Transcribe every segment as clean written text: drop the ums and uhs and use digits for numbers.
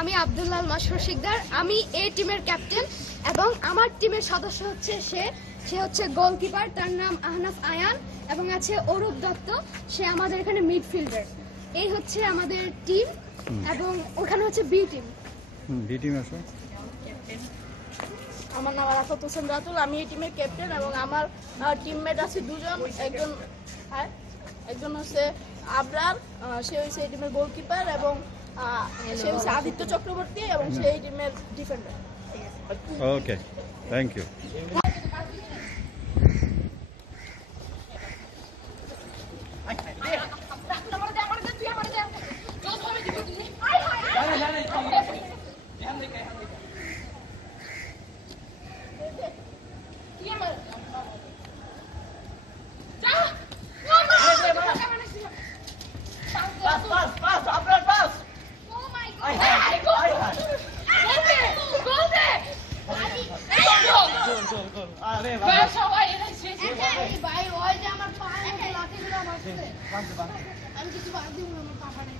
আমি আব্দুল্লাহ মাসুর শিকদার। আমি এই টিমের ক্যাপ্টেন এবং আমার টিমের সদস্য হচ্ছে সে হচ্ছে গোলকিপার, তার নাম আহনাফ আয়ান, এবং আছে অরূপ দত্ত, সে আমাদের এখানে মিডফিল্ডার। এই হচ্ছে আমাদের টিম এবং ওখানে হচ্ছে বি টিম। আমার নাম আরাফাত হোসেন রাতুল, আমি এই টিমের ক্যাপ্টেন এবং আমার টিমমেট আছে দুজন। একজন হচ্ছে আবরার, সে হচ্ছে এই টিমের গোলকিপার, এবং সে হচ্ছে আদিত্য চক্রবর্তী এবং সে এই টিমের ডিফেন্ডার। Okay, thank you. আমি কিছু বাদ দিব না, আমার পাপা নেই।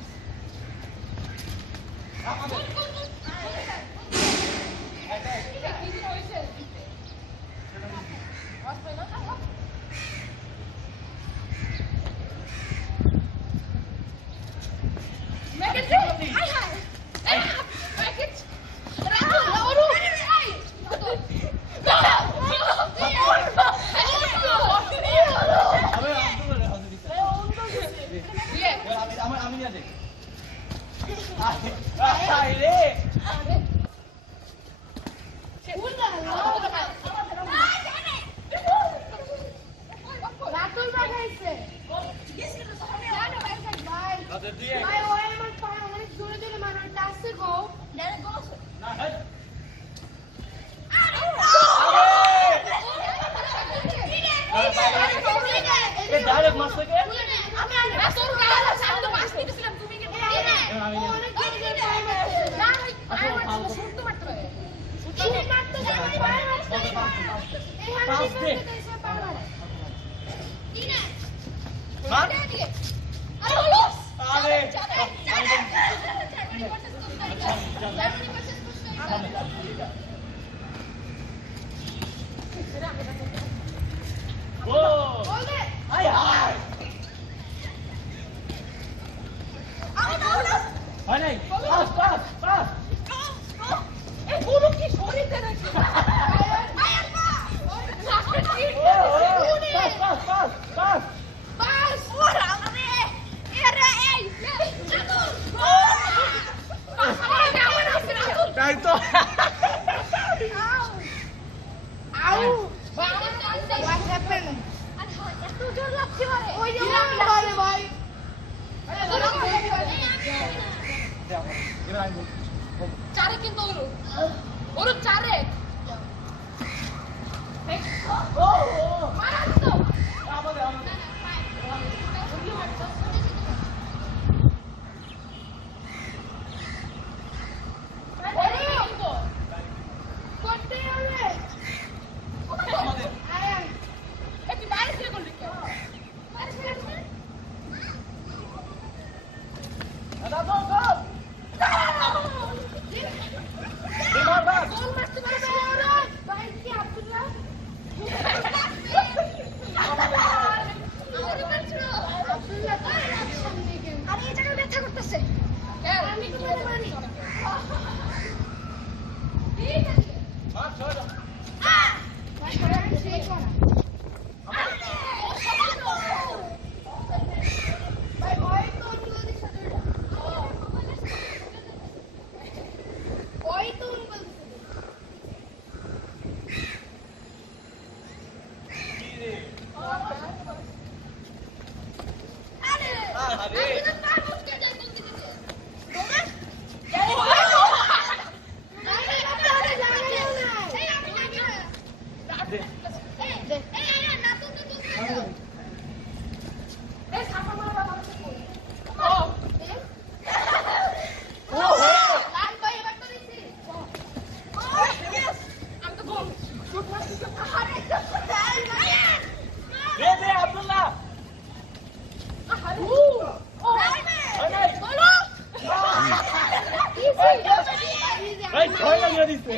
এই ছয় লাগিয়ে দিছে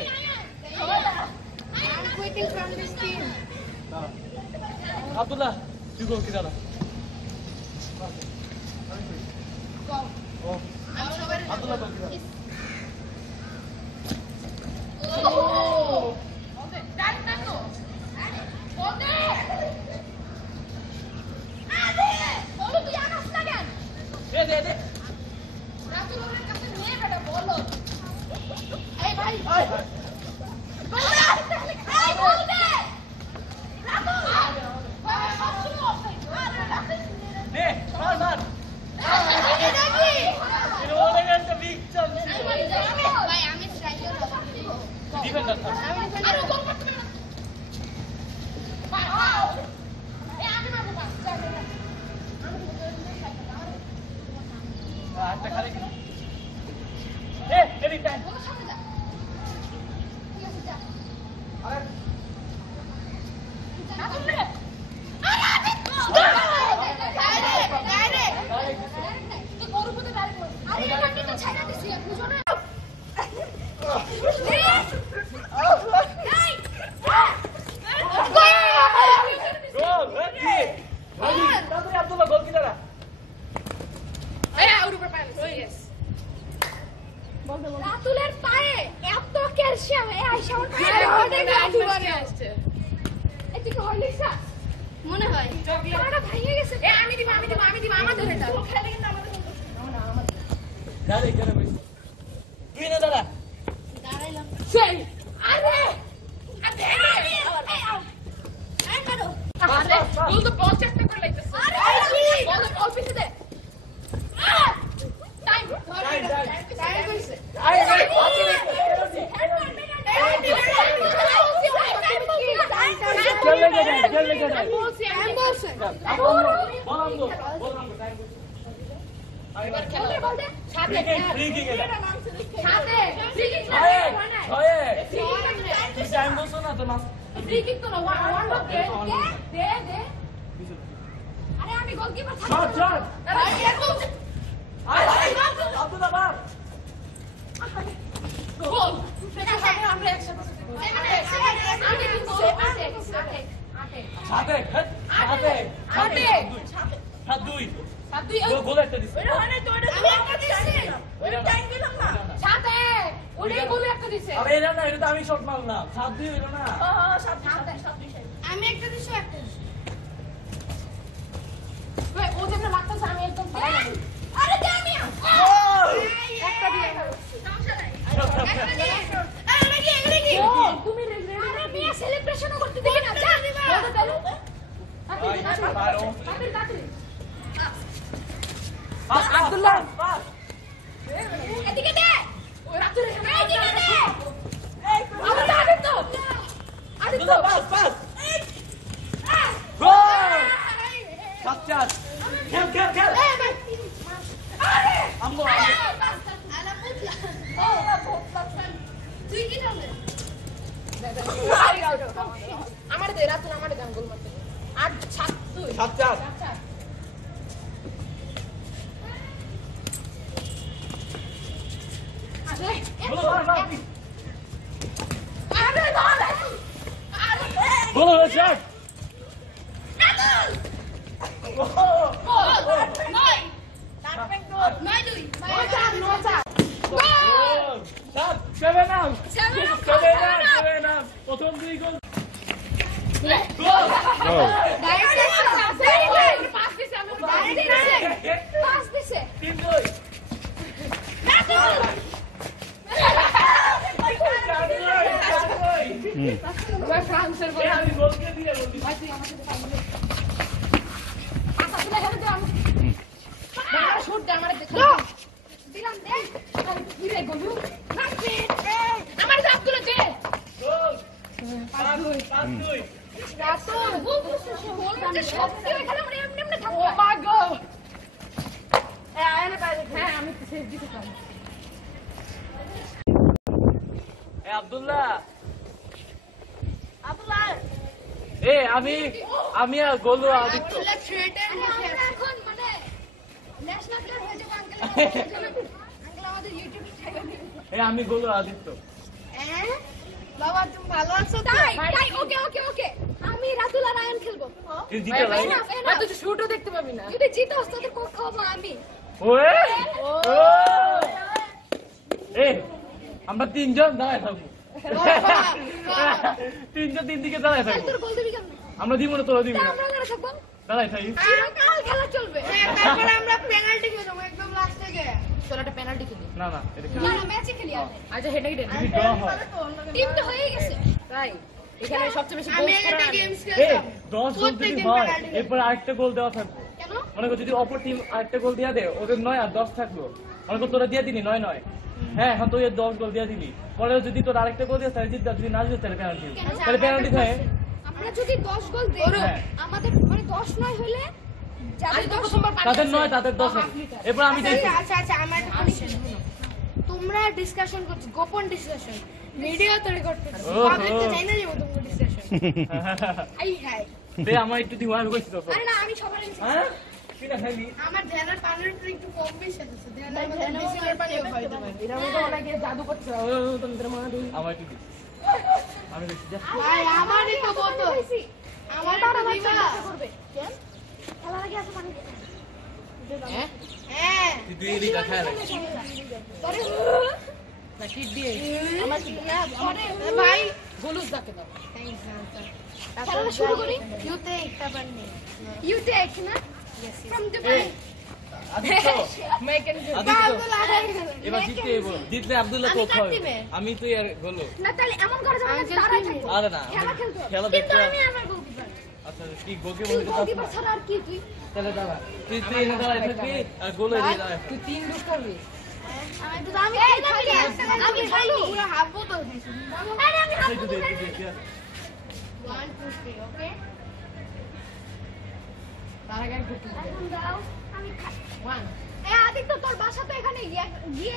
I'm quitting from this team. Abdullah তুই গোল কি দাঁড়া ও আব্দুল্লাহ গোল কি দাঁড়া দে মার মার এটা ওরে একটা বিগ চান্স ছিল ডিফেন্ডার থাক একটা খালি এনি টাইম আরে গোল তাড়াতাড়ি আব্দুল্লাহ গোল কি দাঁড়া রাতুলের পায়ে এত ক্যালসিয়াম আইসা আমার পায়ে অনেক রাতু আসছে এতে কি হরলিক্স মনে হয় পাটা ভেঙে গেছে আমি দিব আমাদের এটা খেলে কিন্তু আমাদের দাঁড়া কেন ভাই তুই না দাঁড়া দাঁড়াইলাম সেই আরে এই করো আরে বল তো বল চেষ্টা করে লাইতেছ আরে বল বল পিছে দে টাইম কইছে আমি গোলকিপার গোল আমরা একসাথে গোল একটা দিছে আরে এরা না এটা তো আমি শট মারলাম 7-2 হইলো না আমি একটা দিছি একটা ও যেটা লাগতেছে আমি একদম আরে জানি একটা দিয়ে সমস্যা নাই একটা দিয়ে আরে কি তুমি আরে বিয়ে সেলিব্রেশন করতে দিবি না যা বলতে চালু আব্দুল্লাহ পাস এদিকে দে ওই রাতুরে এদিকে দে আরে আগে তো আব্দুল্লাহ পাস পাস গোল 7-4 খেল আরে আমগো আলা পুতলা তুই কি জানো আমার দে রাতুল আমার গান গোল মারতে 8-7-2 7-4 গোল হয়েছে প্রথম 2 গোল ফ্রান্সের আমি গোলকে দিয়ে বলবি শুট দে আমার দেখো দিলাম দে দিলে গোলু আমার জাপ তুলে দে গোল 5-2 রাতুল বলতে সত্যি এখানে আমরা এমনি এমনি থাকবো ও মা গো আয়না পাই হ্যাঁ আমি তো সেভ দিতে পারি আব্দুল্লাহ আব্দুল্লাহ আমি আর গোলু আদিত্য এখন মানে ন্যাশনাল প্লেয়ার হয়ে যাবে আঙ্কেল আমাদের ইউটিউবে আমি গোলু আদিত্য বাবা তুমি ভালো আছো তো? তাই তাই ওকে ওকে ওকে আমি রাতুল আর আয়ান খেলবো তুই জিতে ভাই তুই শুটও দেখতে পাবি না যদি জিতে তোদের কোক খাওয়াবো আমি ওয়ে এই আমরা তিনজন দাঁড়ায় থাকবো তিনজন তিন দিকে দাঁড়ায় তাই থাকবো তোর গোল দিবি কেমন আমরা দিব না তোরা দিবি তা না আমরা কেন থাকবো দাঁড়ায় থাকি চিরকাল খেলা চলবে তারপরে আমরা পেনাল্টি খেলবো একদম লাস্ট থেকে। তোরা পেনাল্টি খেলি না না এটা না না ম্যাচে খেলি আর আচ্ছা হেডে হেডে যদি ড্র হয় টিম তো হয়েই গেছে তাই এখানে সবচেয়ে বেশি গোল আমি করা একটা আমি। গেমস এই খেলতাম 10 গোল যদি হয় এরপর আরেকটা গোল দেওয়া থাকবে কেন মনে কর যদি অপর টিম আরেকটা গোল দিয়া দেয় ওদের 9 আর 10 থাকলো মনে কর তোরা দিয়ে দিলি 9 হ্যাঁ এখন তুই 10 গোল দিয়ে দিলি পরে যদি তোর আরেকটা গোল দিস তাহলে জিততে যদি না জিততে তাহলে পেনাল্টি তাহলে পেনাল্টি থাকে আমরা যদি 10 গোল দেই হ্যাঁ। আমাদের মানে 10 নয় হলে যাদের 10 তাদের 9 তাদের 10 এরপর আমি দেখি আচ্ছা আচ্ছা আমার একটা প্রশ্ন। তোমরা ডিসকাশন করছো গোপন ডিসকাশন ভিডিও তো রেকর্ড করছো ওহো। পাবলিক তো জানে যে তোমরা ডিসকাশন আই হাই দে আমার একটু দিও আমি কইছি তো আরে না আমি সবার আগে হ্যাঁ কিনা খাইলি আমার ধ্যানের পানির একটু কম বেশি আছে ধ্যানের বেশি করে পানিও খাইতে পারে এরা মতো অনেকে জাদু করছে ও তন্ত্র মা দুই আমার একটু দি আমি দেখছি যা ভাই আমারই তো বোতল আমার তারা তো দিবা করবে কেন খেলার আগে আছে পানি হ্যাঁ হ্যাঁ তুই দুই এদিকে খায় রাখ পরে না কিট দিয়ে আমার ভাই গোলুস ডাকে দাও খেলাটা শুরু করি ইউতে একটা পানি ইউ টেক না ফ্রম দ্য এই আদিত্য মেকেন আদিত্য এবার জিততে এবো জিতলে আব্দুল্লাহ কোক খাবে আমি তো আর গোলো না তাহলে এমন করে যাবে না তারাই থাকবে আরে না খেলা খেলতে হবে। খেলা কিন্তু দেখতে আমি আমার গোলকিপার আচ্ছা কি গোকে তুই বলতে গোলকিপার ছাড়া আর কি তুই তাহলে দাঁড়া তুই তুই এনে দাঁড়ায় থাকবি আর গোলে দিয়ে দাঁড়ায় থাকবি তুই তিন দুষ করবি আমি খালি আমি খালি পুরো হাফ বোতল খাইছি আরে আমি হাত একটু দে একটু দে 1 2 3 ওকে তার আগে আর করতে দাও আমি ওয়ান আদিত্য তোর বাসা তো এখানে গিয়ে